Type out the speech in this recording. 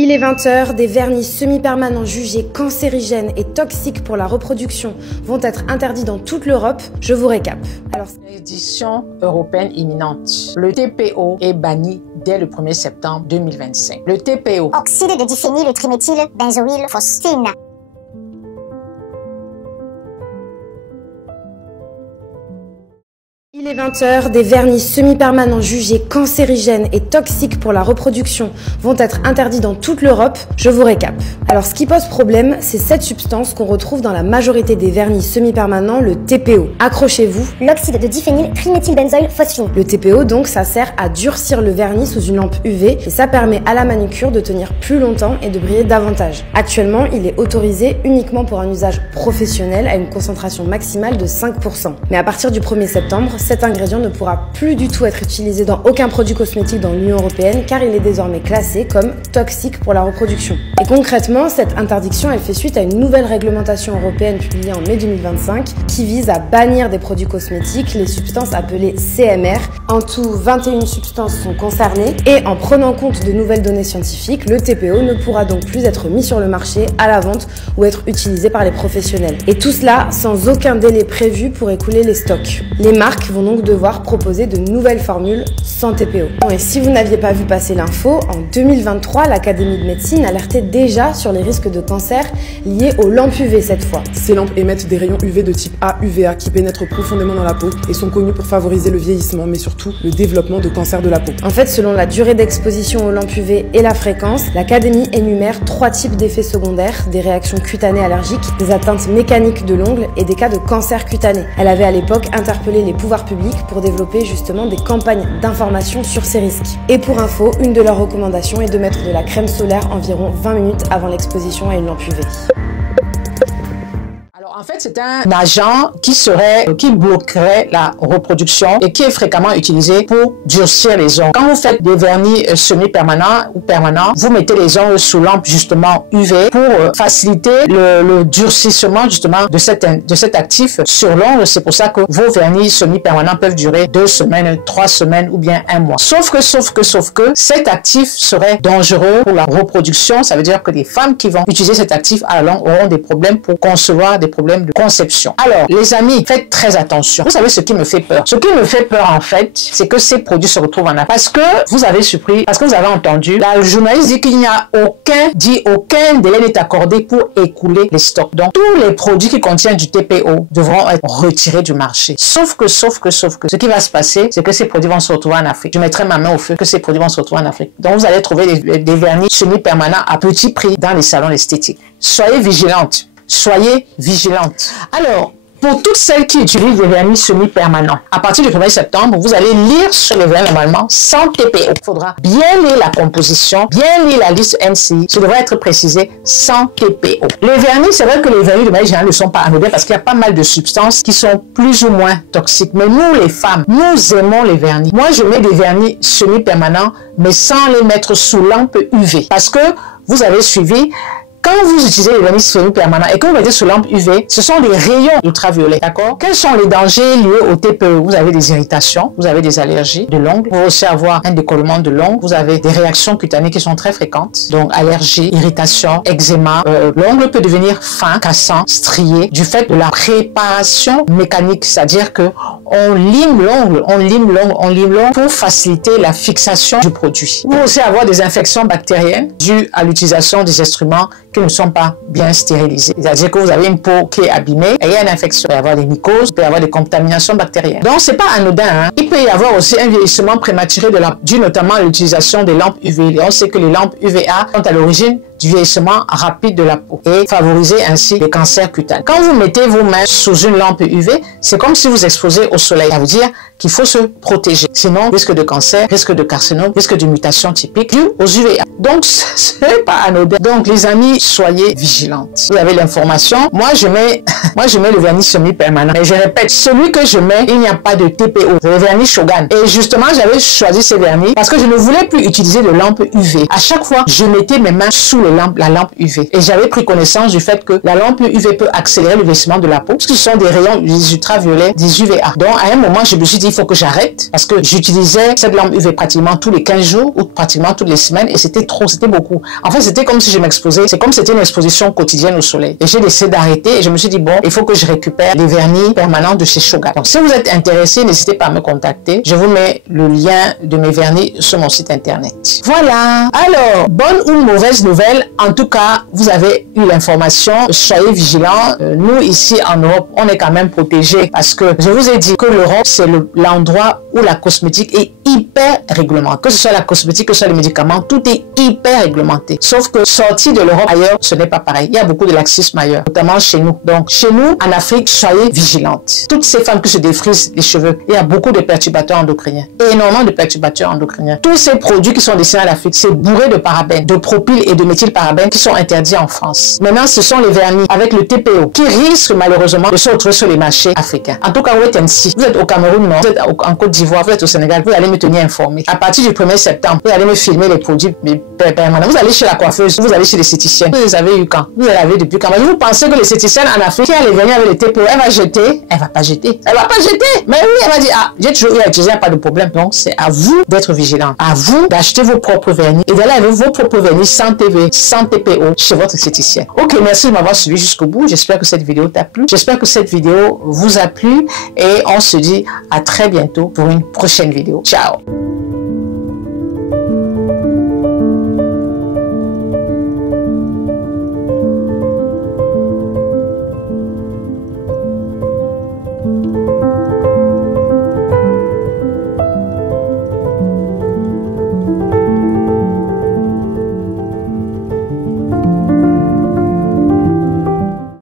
Il est 20 h, des vernis semi-permanents jugés cancérigènes et toxiques pour la reproduction vont être interdits dans toute l'Europe. Je vous récap. Alors, édition européenne imminente. Le TPO est banni dès le 1er septembre 2025. Le TPO, oxyde de diphényltrimethylbenzoylphosphine. il est 20 h, des vernis semi-permanents jugés cancérigènes et toxiques pour la reproduction vont être interdits dans toute l'Europe. Je vous récap. Alors ce qui pose problème, c'est cette substance qu'on retrouve dans la majorité des vernis semi-permanents, le TPO. Accrochez-vous. L'oxyde de diphényltrimethylbenzoylphosphine. Le TPO donc, ça sert à durcir le vernis sous une lampe UV et ça permet à la manucure de tenir plus longtemps et de briller davantage. Actuellement, il est autorisé uniquement pour un usage professionnel à une concentration maximale de 5%. Mais à partir du 1er septembre, cet ingrédient ne pourra plus du tout être utilisé dans aucun produit cosmétique dans l'Union européenne car il est désormais classé comme toxique pour la reproduction. Et concrètement, cette interdiction, elle fait suite à une nouvelle réglementation européenne publiée en mai 2025 qui vise à bannir des produits cosmétiques les substances appelées CMR. En tout, 21 substances sont concernées et en prenant compte de nouvelles données scientifiques, le TPO ne pourra donc plus être mis sur le marché, à la vente ou être utilisé par les professionnels. Et tout cela sans aucun délai prévu pour écouler les stocks. Les marques vont donc devoir proposer de nouvelles formules sans TPO. Bon, et si vous n'aviez pas vu passer l'info, en 2023, l'Académie de médecine alertait déjà sur les risques de cancer liés aux lampes UV cette fois. Ces lampes émettent des rayons UV de type A, UVA qui pénètrent profondément dans la peau et sont connus pour favoriser le vieillissement, mais surtout le développement de cancer de la peau. En fait, selon la durée d'exposition aux lampes UV et la fréquence, l'Académie énumère 3 types d'effets secondaires, des réactions cutanées allergiques, des atteintes mécaniques de l'ongle et des cas de cancer cutané. Elle avait à l'époque interpellé les pouvoirs publics pour développer justement des campagnes d'information sur ces risques. Et pour info, une de leurs recommandations est de mettre de la crème solaire environ 20 minutes avant l'exposition à une lampe UV. en fait, c'est un agent qui bloquerait la reproduction et qui est fréquemment utilisé pour durcir les ongles. Quand vous faites des vernis semi-permanents ou permanents, vous mettez les ongles sous lampe justement UV pour faciliter le durcissement justement de cet actif sur l'ongle. C'est pour ça que vos vernis semi-permanents peuvent durer 2 semaines, 3 semaines ou bien 1 mois. Sauf que cet actif serait dangereux pour la reproduction. Ça veut dire que les femmes qui vont utiliser cet actif à la longue auront des problèmes pour concevoir, des problèmes de conception. Alors, les amis, faites très attention. Vous savez ce qui me fait peur? Ce qui me fait peur, en fait, c'est que ces produits se retrouvent en Afrique. Parce que vous avez entendu, la journaliste dit qu'il n'y a aucun délai n'est accordé pour écouler les stocks. Donc, tous les produits qui contiennent du TPO devront être retirés du marché. Sauf que, ce qui va se passer, c'est que ces produits vont se retrouver en Afrique. Je mettrai ma main au feu que ces produits vont se retrouver en Afrique. Donc, vous allez trouver des vernis semi-permanents à petit prix dans les salons esthétiques. Soyez vigilantes. Soyez vigilantes. Alors, pour toutes celles qui utilisent des vernis semi-permanents, à partir du 1er septembre, vous allez lire sur les vernis normalement sans TPO. Il faudra bien lire la composition, bien lire la liste NCI. Ça devrait être précisé sans TPO. Les vernis, c'est vrai que les vernis de manière générale ne sont pas anodins parce qu'il y a pas mal de substances qui sont plus ou moins toxiques. Mais nous, les femmes, nous aimons les vernis. Moi, je mets des vernis semi-permanents, mais sans les mettre sous lampe UV. Parce que vous avez suivi, quand vous utilisez les vernis semi-permanents et que vous mettez sous lampe UV, ce sont des rayons ultraviolets, d'accord? Quels sont les dangers liés au TPO? Vous avez des irritations, vous avez des allergies de l'ongle, vous pouvez aussi avoir un décollement de l'ongle, vous avez des réactions cutanées qui sont très fréquentes, donc allergies, irritations, eczéma. L'ongle peut devenir fin, cassant, strié du fait de la préparation mécanique, c'est-à-dire que on lime l'ongle pour faciliter la fixation du produit. Vous pouvez aussi avoir des infections bactériennes dues à l'utilisation des instruments qui ne sont pas bien stérilisés. C'est-à-dire que vous avez une peau qui est abîmée et il y a une infection. Il peut y avoir des mycoses, il peut y avoir des contaminations bactériennes. Donc, c'est pas anodin. Hein? Il peut y avoir aussi un vieillissement prématuré dû notamment à l'utilisation des lampes UV. Et on sait que les lampes UVA sont à l'origine du vieillissement rapide de la peau et favoriser ainsi le cancer cutané. Quand vous mettez vos mains sous une lampe UV, c'est comme si vous exposez au soleil. Ça veut dire qu'il faut se protéger. Sinon, risque de cancer, risque de carcinome, risque de mutation typique due aux UVA. Donc, c'est pas anodin. Donc, les amis, soyez vigilantes. Vous avez l'information. Moi, je mets le vernis semi-permanent. Et je répète, celui que je mets, il n'y a pas de TPO. C'est le vernis Shogun. Et justement, j'avais choisi ces vernis parce que je ne voulais plus utiliser de lampe UV. À chaque fois, je mettais mes mains sous le la lampe UV. Et j'avais pris connaissance du fait que la lampe UV peut accélérer le vieillissement de la peau, parce que ce sont des rayons des ultraviolets, des UVA. Donc, à un moment, je me suis dit, il faut que j'arrête, parce que j'utilisais cette lampe UV pratiquement tous les 15 jours, ou pratiquement toutes les semaines, et c'était trop, c'était beaucoup. En fait, c'était comme si je m'exposais, c'est comme si c'était une exposition quotidienne au soleil. Et j'ai décidé d'arrêter, et je me suis dit, bon, il faut que je récupère les vernis permanents de chez Shoga. Donc, si vous êtes intéressé, n'hésitez pas à me contacter. Je vous mets le lien de mes vernis sur mon site internet. Voilà. Alors, bonne ou mauvaise nouvelle, en tout cas, vous avez eu l'information. Soyez vigilants. Nous, ici en Europe, on est quand même protégés parce que je vous ai dit que l'Europe, c'est l'endroit où la cosmétique est hyper réglementée. Que ce soit la cosmétique, que ce soit les médicaments, tout est hyper réglementé. Sauf que sortir de l'Europe ailleurs, ce n'est pas pareil. Il y a beaucoup de laxisme ailleurs, notamment chez nous. Donc, chez nous, en Afrique, soyez vigilantes. Toutes ces femmes qui se défrisent les cheveux, il y a beaucoup de perturbateurs endocriniens. Énormément de perturbateurs endocriniens. Tous ces produits qui sont destinés à l'Afrique, c'est bourré de parabènes, de propyl et de méthylparabènes qui sont interdits en France. Maintenant, ce sont les vernis avec le TPO qui risquent malheureusement de se retrouver sur les marchés africains. En tout cas, wait and see. Vous êtes au Cameroun, non? Vous êtes en Côte d'Ivoire, vous êtes au Sénégal, vous allez me tenir informé. À partir du 1er septembre, vous allez me filmer les produits permanents. Vous allez chez la coiffeuse, vous allez chez l'esthéticienne. Vous les avez eu quand? Vous les avez depuis quand? Vous pensez que l'esthéticienne en Afrique qui a les vernis avec le TPO, elle va jeter? Elle va pas jeter. Elle va pas jeter. Mais oui, elle va dire, ah, j'ai toujours eu à utiliser, pas de problème. Donc, c'est à vous d'être vigilant. À vous d'acheter vos propres vernis et d'aller avec vos propres vernis sans TV, sans TPO chez votre esthéticienne. Ok, merci de m'avoir suivi jusqu'au bout. J'espère que cette vidéo t'a plu. J'espère que cette vidéo vous a plu et on se dit à très bientôt pour une prochaine vidéo. Ciao!